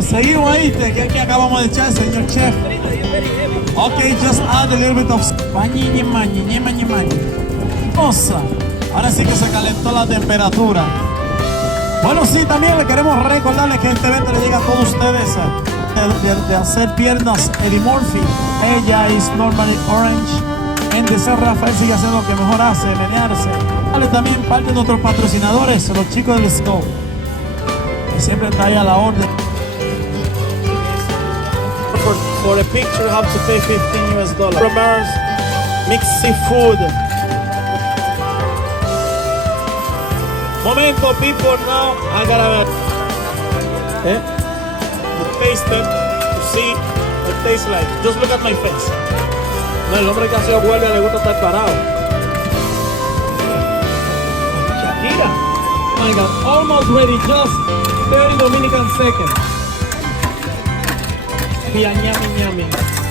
Seguimos ahí, que acabamos de echar, señor chef. Ok, just add a little bit of... Cosa. Ahora sí que se calentó la temperatura. Bueno, sí, también le queremos recordarles que este evento le llega a todos ustedes de hacer piernas Eddie Murphy. Ella es normally orange. En de ser Rafael sigue haciendo lo que mejor hace, menearse. Dale también parte de nuestros patrocinadores, los chicos del Scope, que siempre está ahí a la orden. For a picture, you have to pay $15 US. Romers, mixed seafood. Momento, people, now I gotta taste it to see what it tastes like. Just look at my face. No, el hombre que ha sido huelga le gusta estar parado. Shakira. Oh my God, almost ready, just 30 Dominican seconds. Yummy, yummy.